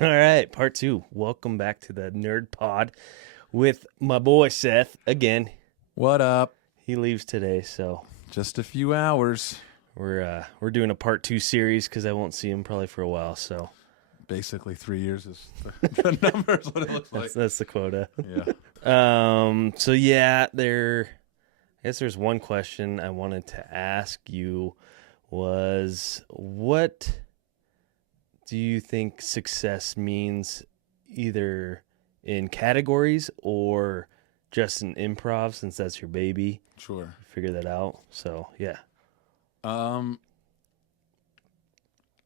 All right, part two. Welcome back to the Nerd Pod with my boy Seth. Again, What up? he leaves today, so Just a few hours. we're doing a part two series because I won't see him probably for a while. So Basically, 3 years is the number is what it looks like. that's the quota. Yeah. So yeah, I guess there's one question I wanted to ask you was what do you think success means either in categories or just in improv since that's your baby? Sure. Figure that out. So, yeah. Um,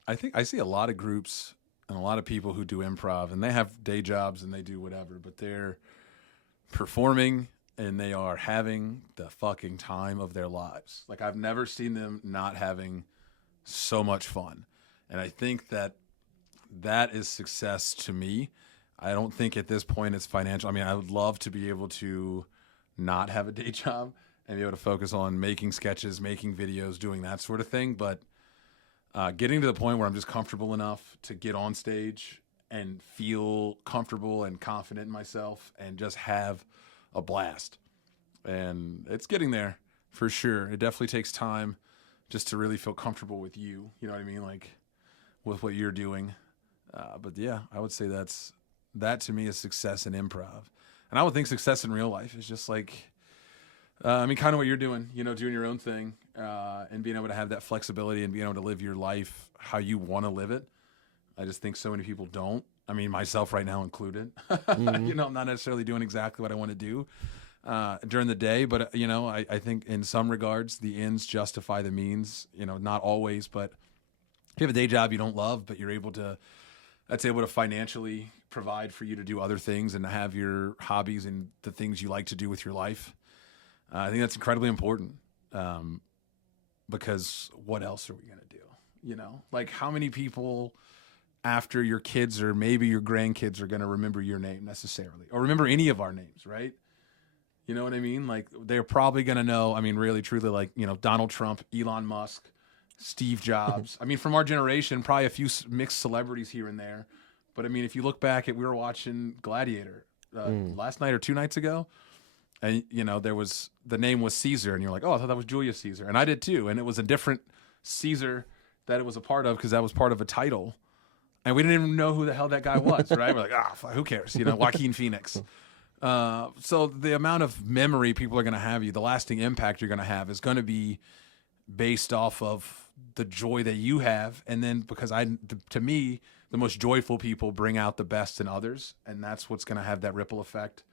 I think I see a lot of groups and a lot of people who do improv, and they have day jobs and they do whatever, but they're performing and they are having the fucking time of their lives. Like, I've never seen them not having so much fun. And I think that is success to me. I don't think at this point it's financial. I mean, I would love to be able to not have a day job and be able to focus on making sketches, making videos, doing that sort of thing. But getting to the point where I'm just comfortable enough to get on stage and feel comfortable and confident in myself and just have a blast. And it's getting there for sure. It definitely takes time just to really feel comfortable with you. You know what I mean? Like with what you're doing. But yeah, I would say that to me is success in improv. And I would think success in real life is just like, kind of what you're doing, doing your own thing and being able to have that flexibility and being able to live your life how you want to live it. I just think so many people don't. I mean, myself right now included. Mm-hmm. I'm not necessarily doing exactly what I want to do during the day. But, I think in some regards, the ends justify the means, not always. But if you have a day job you don't love, but you're able to that's able to financially provide for you to do other things and to have your hobbies and the things you like to do with your life. I think that's incredibly important because what else are we going to do? Like how many people after your kids or maybe your grandkids are going to remember your name necessarily or remember any of our names, right? You know what I mean? Like they're probably going to know, I mean, really, truly like, Donald Trump, Elon Musk, Steve Jobs. I mean, from our generation, probably a few mixed celebrities here and there. But I mean, if you look back we were watching Gladiator last night or 2 nights ago, and the name was Caesar, and you're like, oh, I thought that was Julius Caesar, and I did too, and it was a different Caesar that it was a part of because that was part of a title, and we didn't even know who the hell that guy was, right? We're like, who cares? Joaquin Phoenix. So the amount of memory people are going to have the lasting impact you're going to have is going to be based off of the joy that you have. And then because to me, the most joyful people bring out the best in others. And that's what's going to have that ripple effect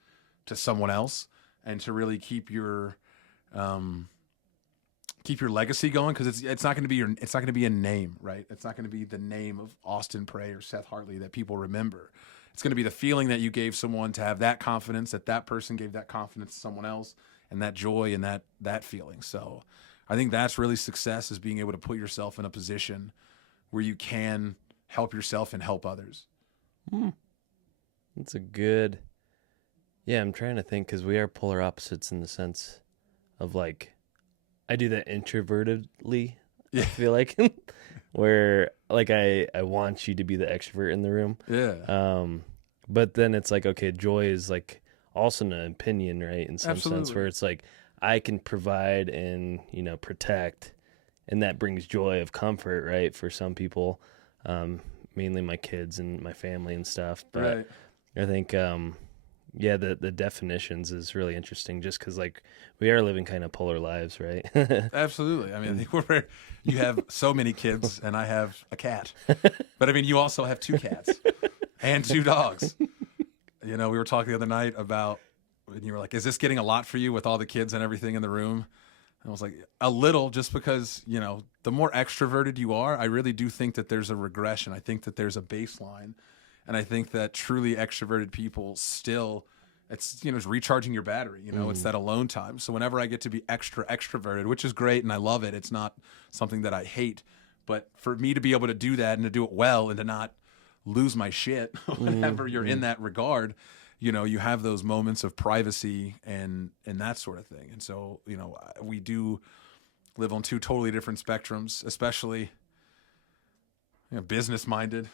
to someone else and to really keep your legacy going. Cause it's not going to be it's not going to be a name, right? It's not going to be the name of Austin Prey or Seth Hartley that people remember. It's going to be the feeling that you gave someone to have that confidence, that person gave that confidence to someone else, and that joy and that feeling. So I think that's really success, is being able to put yourself in a position where you can help yourself and help others. That's a good. Yeah, I'm trying to think because we are polar opposites in the sense of like, I do that introvertedly. Yeah. I feel like where like I want you to be the extrovert in the room. Yeah. But then it's like, okay, joy is like also an opinion, right? In some Absolutely. sense where it's like I can provide and, protect, and that brings joy of comfort, right? For some people, mainly my kids and my family and stuff. But Right. I think, the definitions is really interesting just because like we are living kind of polar lives, right? Absolutely. I mean, I think you have so many kids and I have a cat, but I mean, you also have 2 cats and 2 dogs. We were talking the other night about, and you were like, is this getting a lot for you with all the kids and everything in the room? And I was like, a little, just because, the more extroverted you are, I really do think that there's a regression. I think that there's a baseline. And I think that truly extroverted people still, it's recharging your battery, it's that alone time. So whenever I get to be extroverted, which is great and I love it, it's not something that I hate, but for me to be able to do that and to do it well and to not lose my shit whenever you're in that regard, you have those moments of privacy and that sort of thing. And so, we do live on 2 totally different spectrums, especially business minded.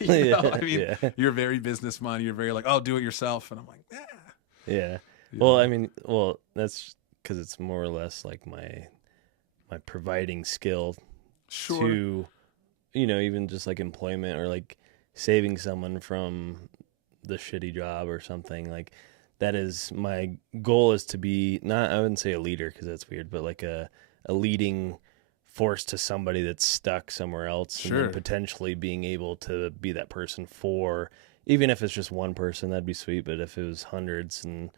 Yeah. You're very business minded. You're very like, oh, do it yourself. And I'm like, Yeah. you Well, know? I mean, well, that's because it's more or less like my providing skill Sure. to, even just like employment or like saving someone from the shitty job or something. Like that is my goal, is to be not, I wouldn't say a leader because that's weird, but like a leading force to somebody that's stuck somewhere else, and then Sure. potentially being able to be that person for, even if it's just one person, that'd be sweet. But if it was hundreds, and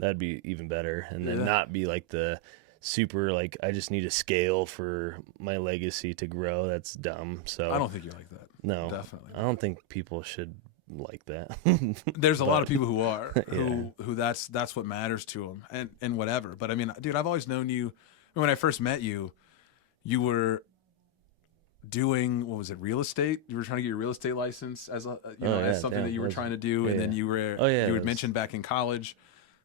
that'd be even better. And then Yeah. not be like the super, like, I just need a scale for my legacy to grow. That's dumb. So I don't think you're like that. no, Definitely. I don't think people should like that. There's a lot of But- people who are, Yeah. who that's what matters to them, and whatever. But I mean, dude, I've always known you. When I first met you, you were doing, what was it, real estate? You were trying to get your real estate license as as something that you were trying to do, and then you were you had mentioned back in college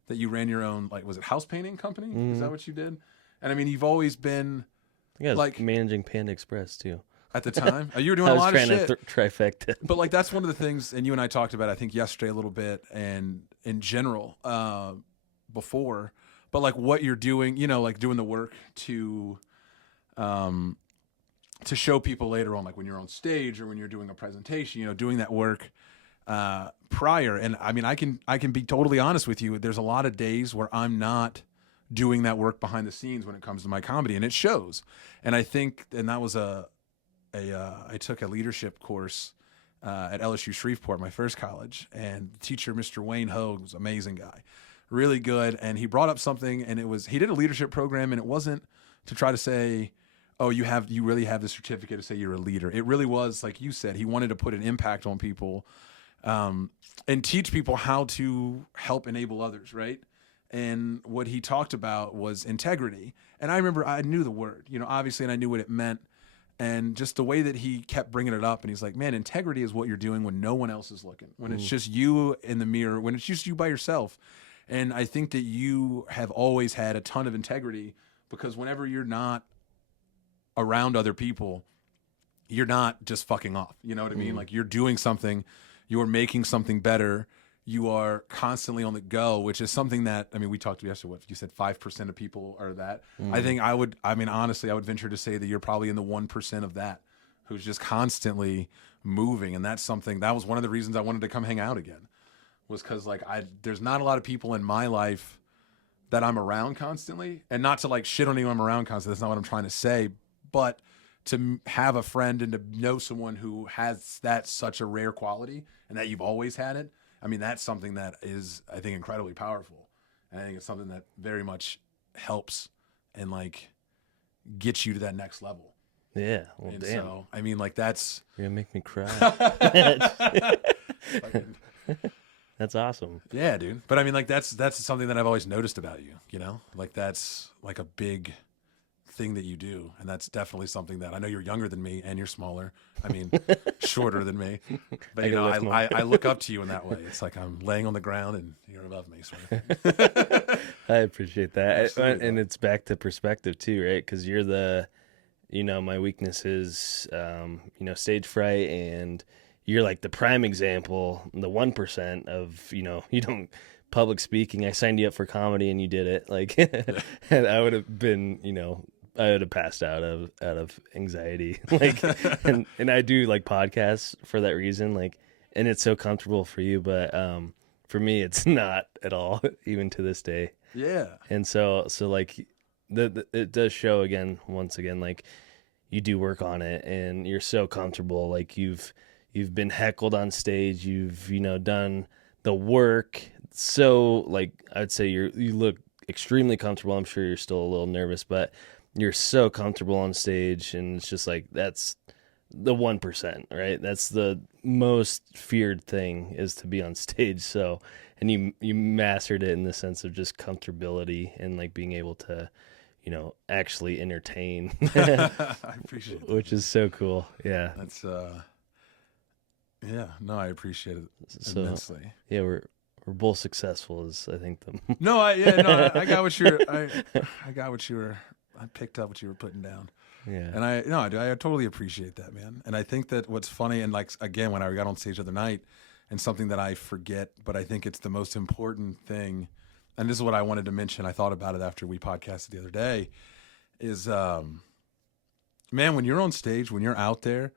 that you ran your own, like, was it house painting company? Is that what you did? And I mean, you've always been I was like managing Panda Express too. at the time. You were doing I a was lot of trying shit. to trifecta. But like that's one of the things, and you and I talked about, I think yesterday a little bit, and in general before. But like what you're doing, like doing the work to show people later on, like when you're on stage or when you're doing a presentation, doing that work prior. And I mean, I can be totally honest with you. There's a lot of days where I'm not doing that work behind the scenes when it comes to my comedy, and it shows. And I think, and that was I took a leadership course at LSU Shreveport, my first college, and the teacher, Mr. Wayne Hogue, was an amazing guy, really good. And he brought up something, and he did a leadership program, and it wasn't to try to say, oh, you really have the certificate to say you're a leader. It really was, like you said, he wanted to put an impact on people, and teach people how to help enable others, right? And what he talked about was integrity. And I remember I knew the word, obviously, and I knew what it meant. And just the way that he kept bringing it up, and he's like, man, integrity is what you're doing when no one else is looking, when it's just you in the mirror, when it's just you by yourself. And I think that you have always had a ton of integrity, because whenever you're not around other people, you're not just fucking off. You know what I mean? Like, you're doing something, you're making something better. You are constantly on the go, which is something that, I mean, we talked yesterday, what you said, 5% of people are that. I think honestly, I would venture to say that you're probably in the 1% of that, who's just constantly moving. And that's something, that was one of the reasons I wanted to come hang out again, was because like there's not a lot of people in my life that I'm around constantly, and not to like shit on anyone I'm around constantly. That's not what I'm trying to say, but to have a friend and to know someone who has that such a rare quality, and that you've always had it. I mean, that's something that is, I think, incredibly powerful. And I think it's something that very much helps and like gets you to that next level. Yeah. Well, And damn. so, I mean, like that's You're gonna make me cry. fucking, That's awesome. yeah, dude. But I mean, like that's something that I've always noticed about you. Like that's like a big thing that you do, and that's definitely something that I know. You're younger than me, and you're smaller. I mean, shorter than me. But I look up to you in that way. It's like I'm laying on the ground and you're above me, sort of. I appreciate that. Absolutely. And it's back to perspective too, right? Because you're the, my weakness is, stage fright, and you're like the prime example, the 1% of, you don't public speaking. I signed you up for comedy and you did it. Like, and I would have been, I would have passed out of anxiety. Like, and I do like podcasts for that reason. Like, and it's so comfortable for you, but for me, it's not at all, even to this day. Yeah. And so like, it does show once again, like you do work on it, and you're so comfortable. Like you've been heckled on stage. You've done the work. So like I'd say you look extremely comfortable. I'm sure you're still a little nervous, but you're so comfortable on stage, and it's just like that's the 1%, right? That's the most feared thing, is to be on stage. So, and you mastered it in the sense of just comfortability and like being able to, actually entertain. I appreciate it. Which is so cool. Yeah. That's yeah, no, I appreciate it So, immensely. yeah, we're both successful, is I think the No, I got what you're I got what you were I picked up what you were putting down. Yeah. And I totally appreciate that, man. And I think that what's funny, and like, again, when I got on stage the other night, and something that I forget, but I think it's the most important thing, and this is what I wanted to mention. I thought about it after we podcasted the other day, is, man, when you're on stage, when you're out there,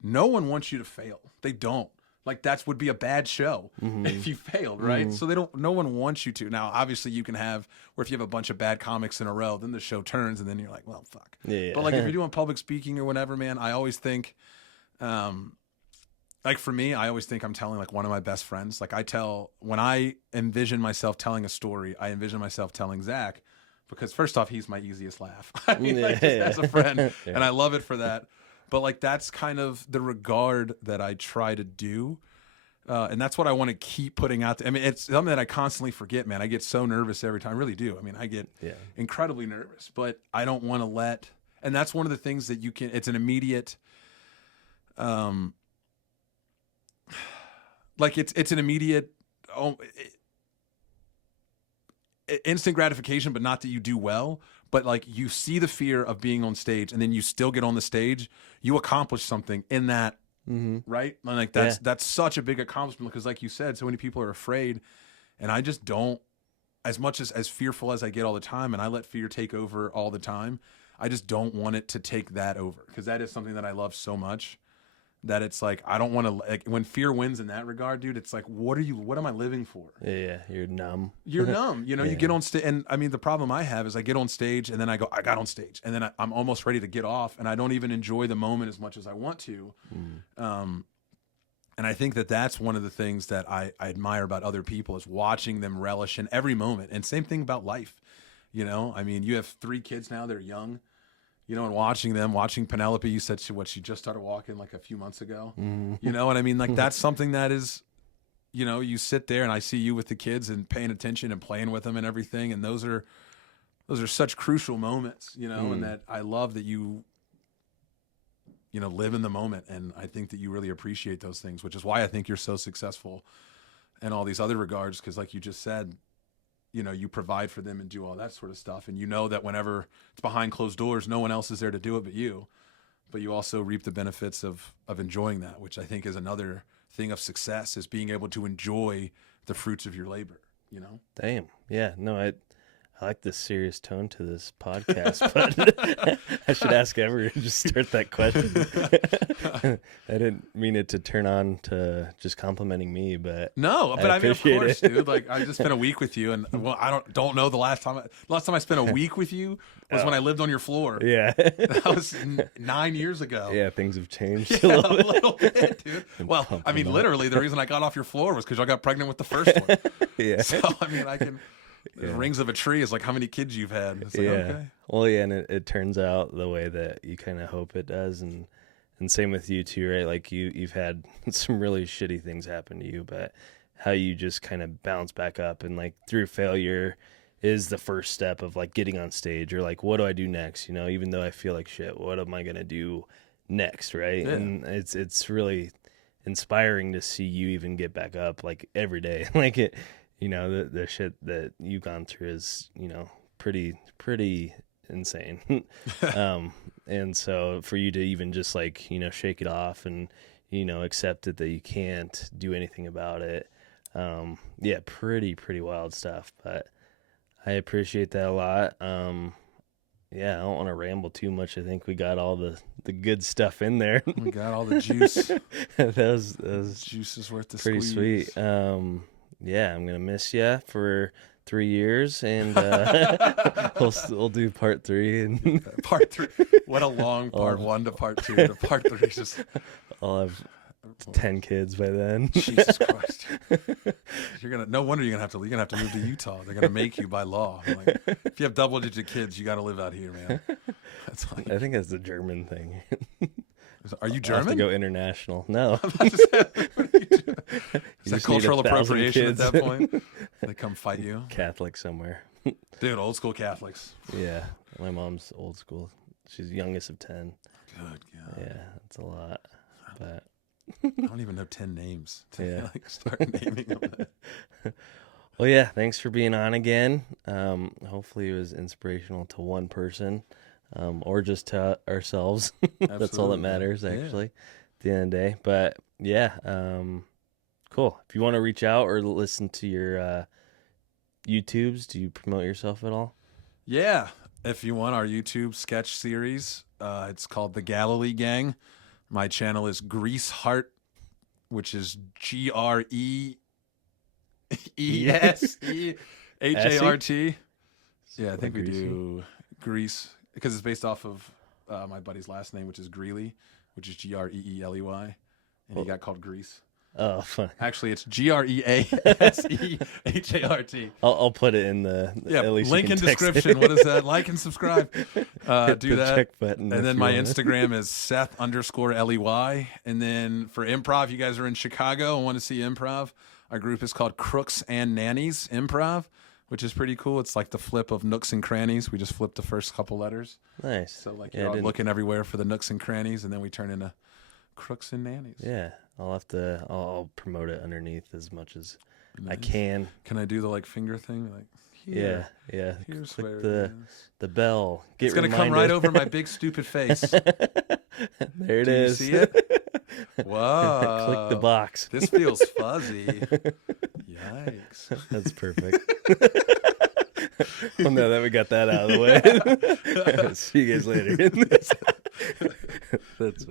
no one wants you to fail. They don't. Like, that would be a bad show if you failed, right? So no one wants you to. Now, obviously, you can have, or if you have a bunch of bad comics in a row, then the show turns, and then you're like, well, fuck. Yeah. But like, if you're doing public speaking or whatever, man, I always think, like for me, I always think I'm telling like one of my best friends. Like when I envision myself telling a story, I envision myself telling Zach, because first off, he's my easiest laugh. I mean, like, just as a friend, and I love it for that. But like, that's kind of the regard that I try to do. And that's what I want to keep putting out there. I mean, it's something that I constantly forget, man. I get so nervous every time. I really do. I mean, I get incredibly nervous, but I don't want to let, and that's one of the things that you can, it's an immediate, like it's an immediate, instant gratification, but not that you do well. But like, you see the fear of being on stage, and then you still get on the stage, you accomplish something in that, right? And like, that's such a big accomplishment, because like you said, so many people are afraid, and I just don't, as much as fearful as I get all the time, and I let fear take over all the time, I just don't want it to take that over, because that is something that I love so much, that it's like, I don't want to, like, when fear wins in that regard, dude, it's like, what am I living for? Yeah, you're numb. You're numb. You know, you get on stage, and I mean, the problem I have is I get on stage, and then I got on stage, and then I'm almost ready to get off, and I don't even enjoy the moment as much as I want to. And I think that that's one of the things that I admire about other people, is watching them relish in every moment. And same thing about life. You know, I mean, you have 3 kids now, they're young. You know, and watching Penelope, you said she just started walking like a few months ago. You know what I mean? Like, that's something that is, you know, you sit there and I see you with the kids and paying attention and playing with them and everything. And those are such crucial moments, you know, and that I love that you know, live in the moment. And I think that you really appreciate those things, which is why I think you're so successful in all these other regards. Because like you just said, you know, you provide for them and do all that sort of stuff. And you know that whenever it's behind closed doors, no one else is there to do it but you. But you also reap the benefits of enjoying that, which I think is another thing of success, is being able to enjoy the fruits of your labor, you know? Damn. Yeah. No, I like this serious tone to this podcast, but I should ask everyone to just start that question. I didn't mean it to turn on to just complimenting me, but no, but I mean, of course, it. dude. Like, I just spent a week with you, and well, I don't know the last time I spent a week with you was when I lived on your floor. Yeah, that was 9 years ago. Yeah, things have changed a little bit, dude. Well, I mean, literally, the reason I got off your floor was because I got pregnant with the first one. Yeah. So I mean, I can. The rings of a tree is like how many kids you've had. It's like, okay. Well, yeah, and it turns out the way that you kind of hope it does, and same with you too, right? Like you've had some really shitty things happen to you, but how you just kind of bounce back up, and like through failure is the first step of like getting on stage, or like, what do I do next? You know, even though I feel like shit, what am I gonna do next, right? Yeah. And it's really inspiring to see you even get back up like every day, like it. You know, the shit that you've gone through is, you know, pretty insane. And so for you to even just like, you know, shake it off and, you know, accept it that you can't do anything about it. Yeah, pretty wild stuff, but I appreciate that a lot. Yeah, I don't want to ramble too much. I think we got all the good stuff in there. We got all the juice. that was juice is worth the pretty squeeze. Sweet. Yeah, I'm gonna miss you for 3 years, and we'll do part 3 and part 3. What a long part 1 to part 2 to part 3. Just I'll have 10 kids by then. Jesus Christ! No wonder you're gonna have to move to Utah. They're gonna make you by law. Like, if you have double-digit kids, you got to live out here, man. That's like, I think that's the German thing. Are you German? I have to go international. No. Is that cultural appropriation at that point? They come fight you? Catholic somewhere. Dude, old school Catholics. Yeah. My mom's old school. She's the youngest of 10. Good God. Yeah, that's a lot. But I don't even know 10 names to like start naming them. Well, yeah, thanks for being on again. Hopefully it was inspirational to one person, or just to ourselves. That's all that Absolutely, man. matters, Yeah. actually, at the end of the day. But yeah, cool. If you want to reach out or listen to your YouTubes, do you promote yourself at all? Yeah. If you want our YouTube sketch series, it's called The Galilee Gang. My channel is Grease Heart, which is GREESEHART. Yeah, I think we do Grease because it's based off of my buddy's last name, which is Greeley, which is GREELEY, and he got called Grease. Oh, fun. Actually, it's GREASEHART. I'll put it in the Yeah, at least link you in can text description. it. What is that? Like and subscribe. Hit Do the that. check button. And if then you my want it. Instagram is Seth_LEY. And then for improv, you guys are in Chicago and want to see improv. Our group is called Crooks and Nannies Improv, which is pretty cool. It's like the flip of Nooks and Crannies. We just flip the first couple letters. Nice. So like Yeah, I you're all didn't- looking everywhere for the Nooks and Crannies, and then we turn into Crooks and Nannies. Yeah, I'll promote it underneath as much as I Nice. can. Can I do the like finger thing? Like here. Yeah. Here's Click where the it is. the bell. Get It's gonna come reminded. right over my big stupid face. There it Do you is. see it? Whoa. Click the box. This feels fuzzy. Yikes. That's perfect. Well, now that we got that out of the way, see you guys later. That's